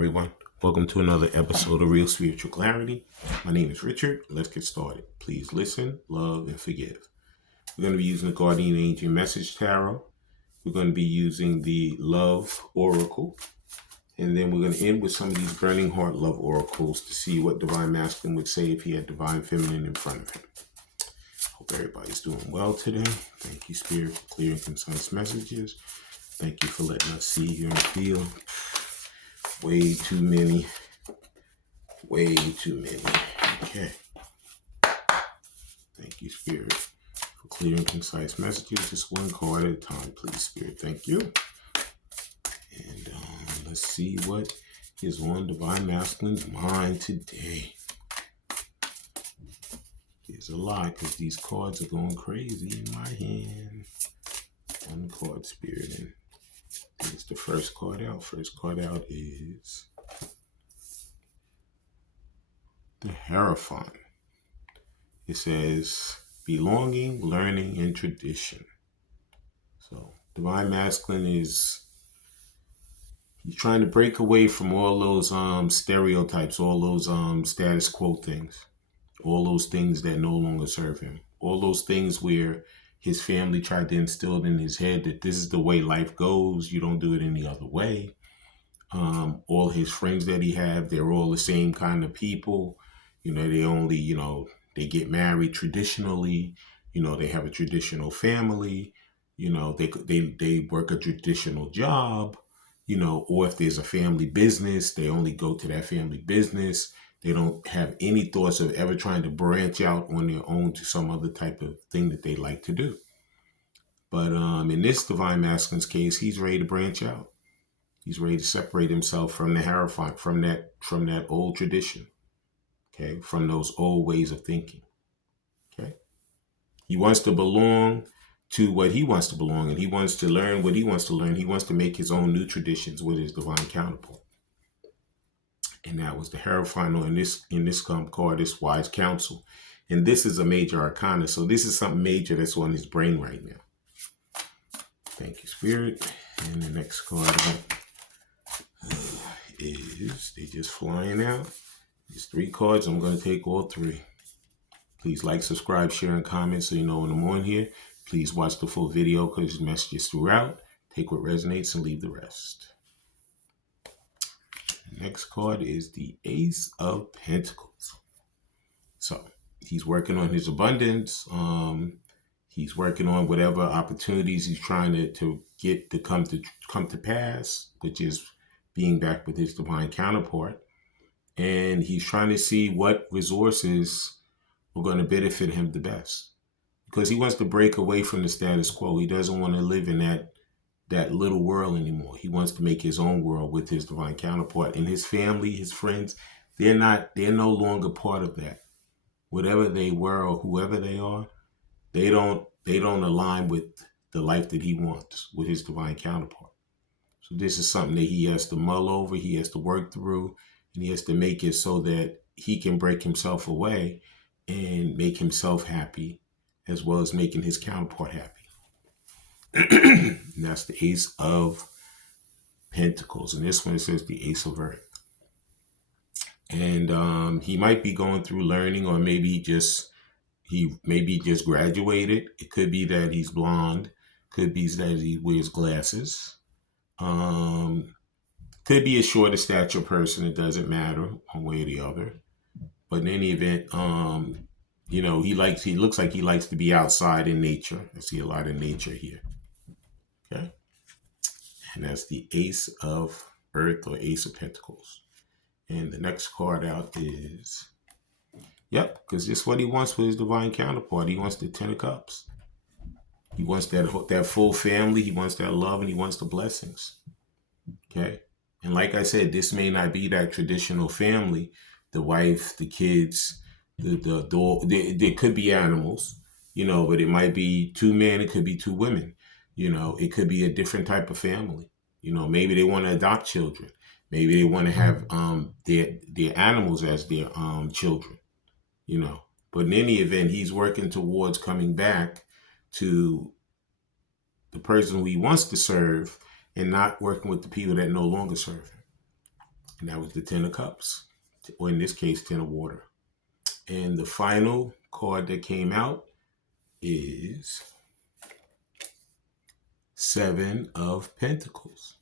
everyone. Welcome to another episode of Real Spiritual Clarity. My name is Richard. Let's get started. Please listen, love, and forgive. We're going to be using the Guardian Angel Message Tarot. We're going to be using the Love Oracle. And then we're going to end with some of these Burning Heart Love Oracles to see what Divine Masculine would say if he had Divine Feminine in front of him. Hope everybody's doing well today. Thank you, Spirit, for clear and concise messages. Thank you for letting us see, hear, and feel. Way too many. Okay. Thank you, Spirit, for clear and concise messages. Just one card at a time, please, Spirit. Thank you. And let's see what is on Divine Masculine's mind today. There's a lot because these cards are going crazy in my hand. One card, Spirit, and it's the first card out. First card out is the Hierophant. It says belonging, learning, and tradition. So Divine Masculine he's trying to break away from all those stereotypes, all those status quo things, all those things that no longer serve him, all those things where his family tried to instill in his head that this is the way life goes. You don't do it any other way. All his friends that he have, they're all the same kind of people. They only, they get married traditionally. They have a traditional family. They work a traditional job. Or if there's a family business, they only go to that family business. They don't have any thoughts of ever trying to branch out on their own to some other type of thing that they like to do. But in this Divine Masculine's case, he's ready to branch out. He's ready to separate himself from the Hierophant, from that old tradition, okay, from those old ways of thinking, okay. He wants to belong to what he wants to belong, and he wants to learn what he wants to learn. He wants to make his own new traditions with his divine counterpart. And that was the Hierophant in this card, this wise counsel. And this is a major arcana. So this is something major that's on his brain right now. Thank you, Spirit. And the next card is, they just flying out. There's 3 cards. I'm going to take all 3. Please like, subscribe, share, and comment so you know when I'm on here. Please watch the full video because there's messages throughout. Take what resonates and leave the rest. Next card is the Ace of Pentacles. So he's working on his abundance. He's working on whatever opportunities he's trying to get to come to pass, which is being back with his divine counterpart. And he's trying to see what resources are going to benefit him the best, because he wants to break away from the status quo. He doesn't want to live in that little world anymore. He wants to make his own world with his divine counterpart. And his family, his friends, they're no longer part of that. Whatever they were or whoever they are, they don't align with the life that he wants with his divine counterpart. So this is something that he has to mull over, he has to work through, and he has to make it so that he can break himself away and make himself happy, as well as making his counterpart happy. And that's the Ace of Pentacles. And this one, it says the Ace of Earth. And he might be going through learning, or maybe he just graduated. It could be that he's blonde. Could be that he wears glasses. Could be a shorter stature person. It doesn't matter one way or the other. But in any event, he looks like he likes to be outside in nature. I see a lot of nature here. Okay. And that's the Ace of Earth, or Ace of Pentacles. And the next card out is, because this is what he wants with his divine counterpart. He wants the 10 of Cups. He wants that full family. He wants that love, and he wants the blessings. Okay. And like I said, this may not be that traditional family, the wife, the kids, the dog. There could be animals, but it might be 2 men. It could be 2 women. It could be a different type of family. Maybe they want to adopt children. Maybe they want to have their animals as their children. But in any event, he's working towards coming back to the person who he wants to serve, and not working with the people that no longer serve him. And that was the Ten of Cups, or in this case, Ten of Water. And the final card that came out is Seven of Pentacles.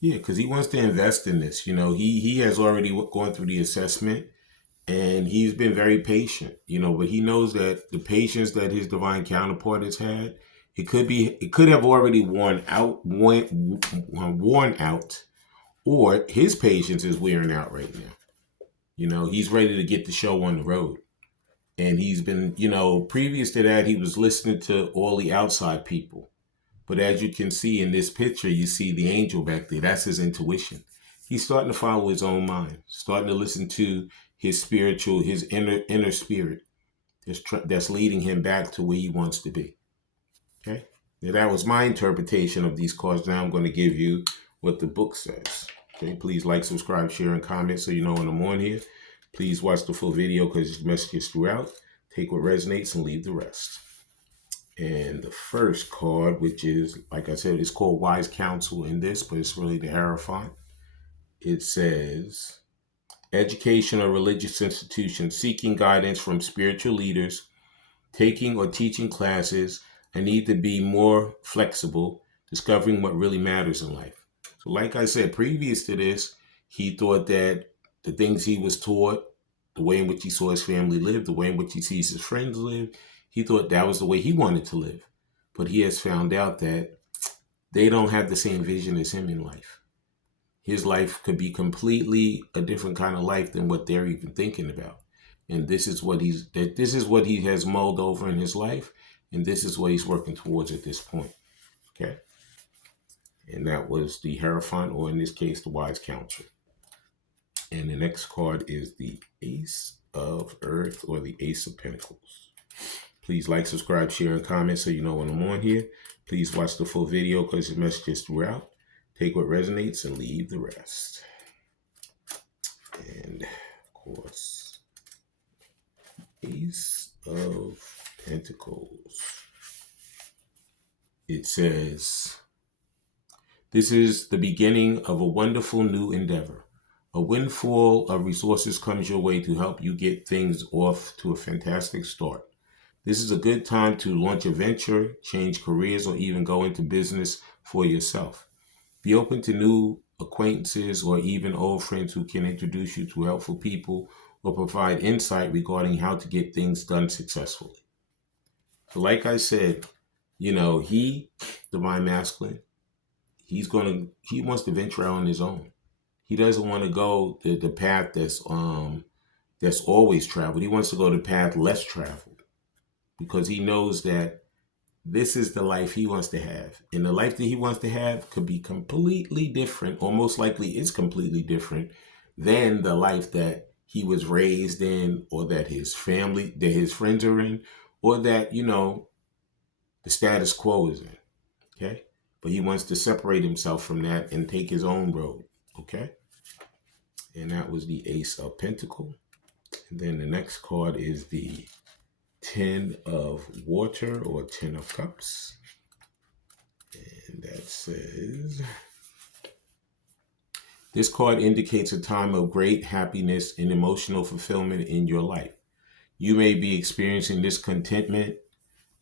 Yeah, because he wants to invest in this. You know, he has already gone through the assessment, and he's been very patient. You know, but he knows that the patience that his divine counterpart has had, it could have already worn out, or his patience is wearing out right now. You know, he's ready to get the show on the road. And he's been, you know, previous to that, he was listening to all the outside people. But as you can see in this picture, you see the angel back there. That's his intuition. He's starting to follow his own mind, starting to listen to his spiritual, his inner spirit that's leading him back to where he wants to be. Okay? Now, that was my interpretation of these cards. Now I'm going to give you what the book says. Okay? Please like, subscribe, share, and comment so you know when I'm on here. Please watch the full video because there's messages throughout. Take what resonates and leave the rest. And the first card, which is, like I said, it's called Wise Counsel in this, but it's really the Hierophant. It says, education or religious institutions seeking guidance from spiritual leaders, taking or teaching classes, and need to be more flexible, discovering what really matters in life. So like I said, previous to this, he thought that the things he was taught, the way in which he saw his family live, the way in which he sees his friends live, he thought that was the way he wanted to live. But he has found out that they don't have the same vision as him in life. His life could be completely a different kind of life than what they're even thinking about. And this is what he has mulled over in his life, and this is what he's working towards at this point. Okay? And that was the Hierophant, or in this case, the Wise Counsel. And the next card is the Ace of Earth, or the Ace of Pentacles. Please like, subscribe, share, and comment so you know when I'm on here. Please watch the full video because the messages throughout. Take what resonates and leave the rest. And, of course, Ace of Pentacles. It says, this is the beginning of a wonderful new endeavor. A windfall of resources comes your way to help you get things off to a fantastic start. This is a good time to launch a venture, change careers, or even go into business for yourself. Be open to new acquaintances or even old friends who can introduce you to helpful people or provide insight regarding how to get things done successfully. So like I said, you know, Divine Masculine, he wants to venture out on his own. He doesn't want to go the path that's always traveled. He wants to go the path less traveled because he knows that this is the life he wants to have. And the life that he wants to have could be completely different, or most likely is completely different than the life that he was raised in, or that his family, that his friends are in, or that, you know, the status quo is in. Okay? But he wants to separate himself from that and take his own road. Okay? And that was the Ace of Pentacles. And then the next card is the Ten of Water, or Ten of Cups. And that says, this card indicates a time of great happiness and emotional fulfillment in your life. You may be experiencing this contentment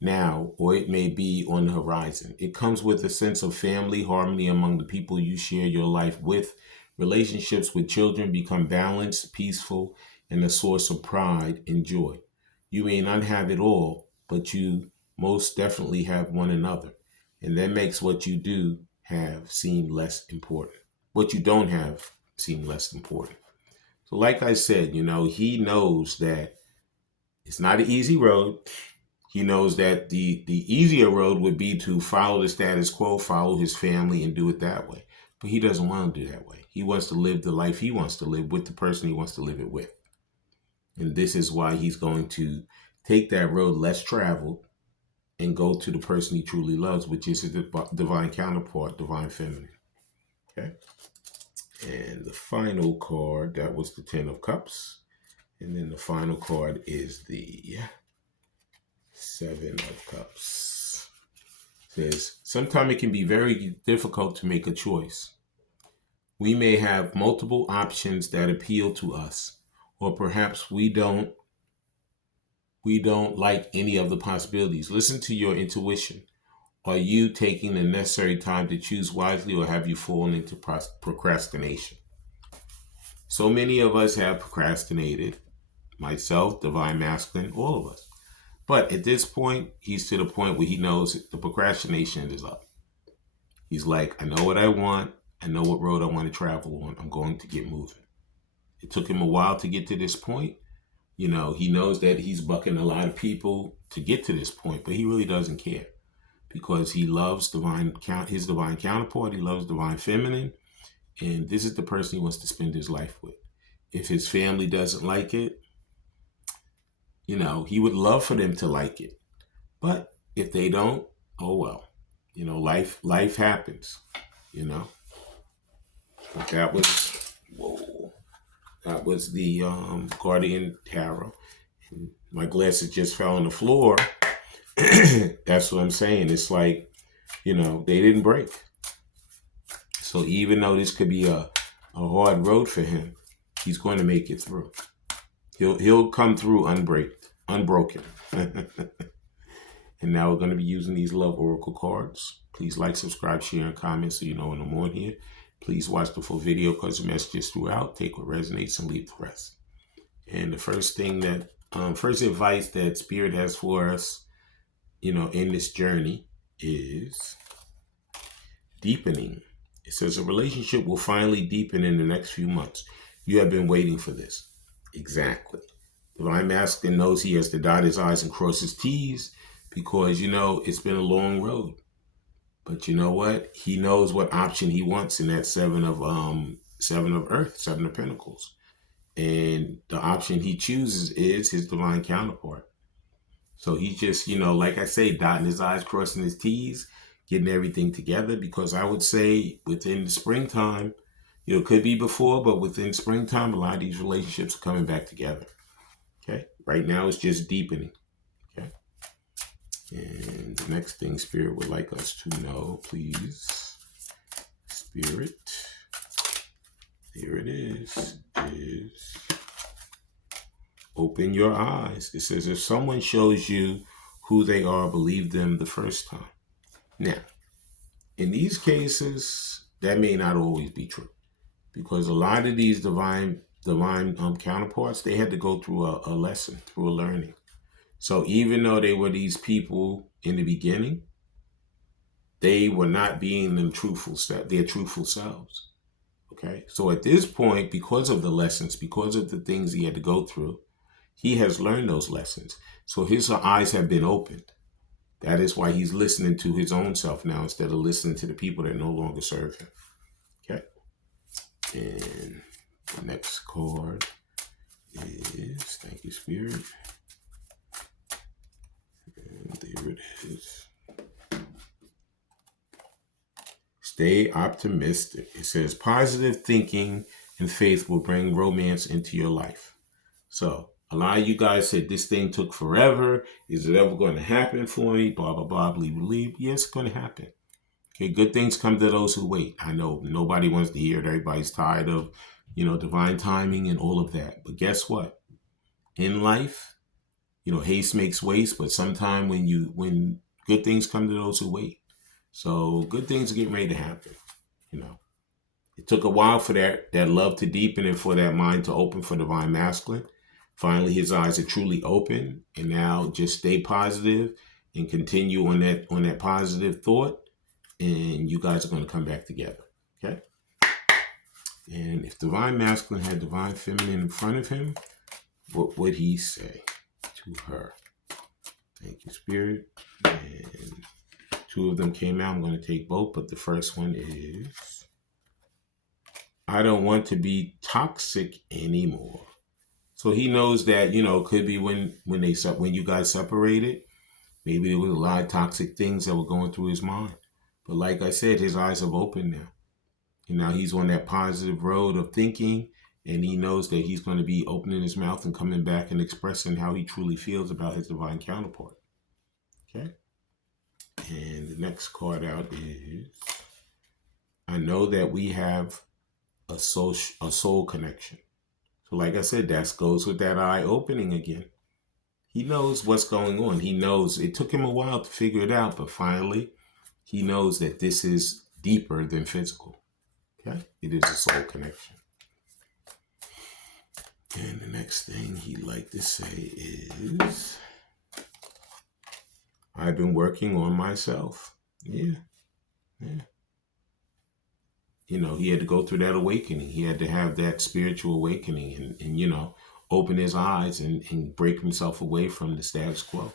now, or it may be on the horizon. It comes with a sense of family, harmony among the people you share your life with. Relationships with children become balanced, peaceful, and a source of pride and joy. You may not have it all, but you most definitely have one another. And that makes what you do have seem less important. What you don't have seem less important. So like I said, you know, he knows that it's not an easy road. He knows that the easier road would be to follow the status quo, follow his family, and do it that way. But he doesn't want to do that way. He wants to live the life he wants to live with the person he wants to live it with. And this is why he's going to take that road less traveled and go to the person he truly loves, which is his divine counterpart, divine feminine. Okay. And the final card, that was the Ten of Cups. And then the final card is the Seven of Cups. It says, sometimes it can be very difficult to make a choice. We may have multiple options that appeal to us, or perhaps we don't like any of the possibilities. Listen to your intuition. Are you taking the necessary time to choose wisely, or have you fallen into procrastination? So many of us have procrastinated. Myself, Divine Masculine, all of us. But at this point, he's to the point where he knows the procrastination is up. He's like, I know what I want. I know what road I want to travel on. I'm going to get moving. It took him a while to get to this point. You know, he knows that he's bucking a lot of people to get to this point, but he really doesn't care because he loves his divine counterpart. He loves divine feminine. And this is the person he wants to spend his life with. If his family doesn't like it, you know, he would love for them to like it. But if they don't, oh well. You know, life happens, you know. But that was the Guardian Tarot. And my glasses just fell on the floor. That's what I'm saying. It's like, you know, they didn't break. So even though this could be a hard road for him, he's going to make it through. He'll come through unbroken. And now we're going to be using these Love Oracle cards. Please like, subscribe, share, and comment so you know when I'm on here. Please watch the full video because the messages throughout. Take what resonates and leave the rest. And the first advice that Spirit has for us, you know, in this journey is deepening. It says a relationship will finally deepen in the next few months. You have been waiting for this. Exactly. Divine Masculine knows he has to dot his I's and cross his T's because, you know, it's been a long road. But you know what? He knows what option he wants in that seven of Earth, Seven of Pentacles. And the option he chooses is his divine counterpart. So he's just, you know, like I say, dotting his I's, crossing his T's, getting everything together. Because I would say within the springtime, you know, it could be before, but within springtime, a lot of these relationships are coming back together. Okay. Right now, it's just deepening. Okay. And the next thing Spirit would like us to know, please. Spirit. Here it is open your eyes. It says, if someone shows you who they are, believe them the first time. Now, in these cases, that may not always be true because a lot of these divine counterparts, they had to go through a lesson, through a learning. So even though they were these people in the beginning, they were not being their truthful selves. Okay. So at this point, because of the lessons, because of the things he had to go through, he has learned those lessons. So his eyes have been opened. That is why he's listening to his own self now instead of listening to the people that no longer serve him. Okay. And the next card is, thank you, Spirit. And there it is. Stay optimistic. It says positive thinking and faith will bring romance into your life. So a lot of you guys said this thing took forever. Is it ever going to happen for me? Blah, blah, blah, believe. Yes, it's going to happen. Okay, good things come to those who wait. I know nobody wants to hear it. Everybody's tired of, you know, divine timing and all of that. But guess what? In life, you know, haste makes waste. But sometimes when good things come to those who wait. So good things are getting ready to happen. You know, it took a while for that love to deepen and for that mind to open for Divine Masculine. Finally, his eyes are truly open, and now just stay positive and continue on that positive thought, and you guys are going to come back together. Okay. And if Divine Masculine had Divine Feminine in front of him, what would he say to her? Thank you, Spirit. And two of them came out. I'm going to take both, but the first one is, I don't want to be toxic anymore. So he knows that, you know, it could be when you guys separated, maybe there was a lot of toxic things that were going through his mind. But like I said, his eyes have opened now. And now he's on that positive road of thinking, and he knows that he's going to be opening his mouth and coming back and expressing how he truly feels about his divine counterpart. Okay? And the next card out is, I know that we have a soul connection. So like I said, that goes with that eye opening again. He knows what's going on. He knows it took him a while to figure it out, but finally he knows that this is deeper than physical. Okay? It is a soul connection. And the next thing he'd like to say is, I've been working on myself. Yeah. You know, he had to go through that awakening. He had to have that spiritual awakening and you know, open his eyes and break himself away from the status quo.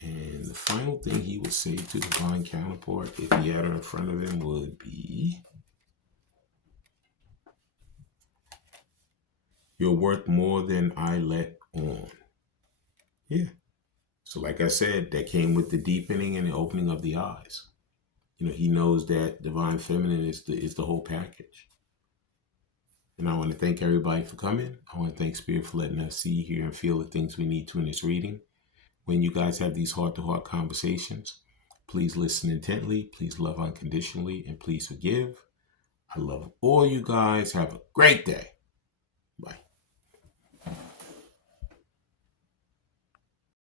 And the final thing he would say to divine counterpart, if he had her in front of him, would be, you're worth more than I let on. Yeah. So like I said, that came with the deepening and the opening of the eyes. You know, he knows that divine feminine is the whole package. And I want to thank everybody for coming. I want to thank Spirit for letting us see, hear, and feel the things we need to in this reading. When you guys have these heart-to-heart conversations, please listen intently, please love unconditionally, and please forgive. I love all you guys. Have a great day.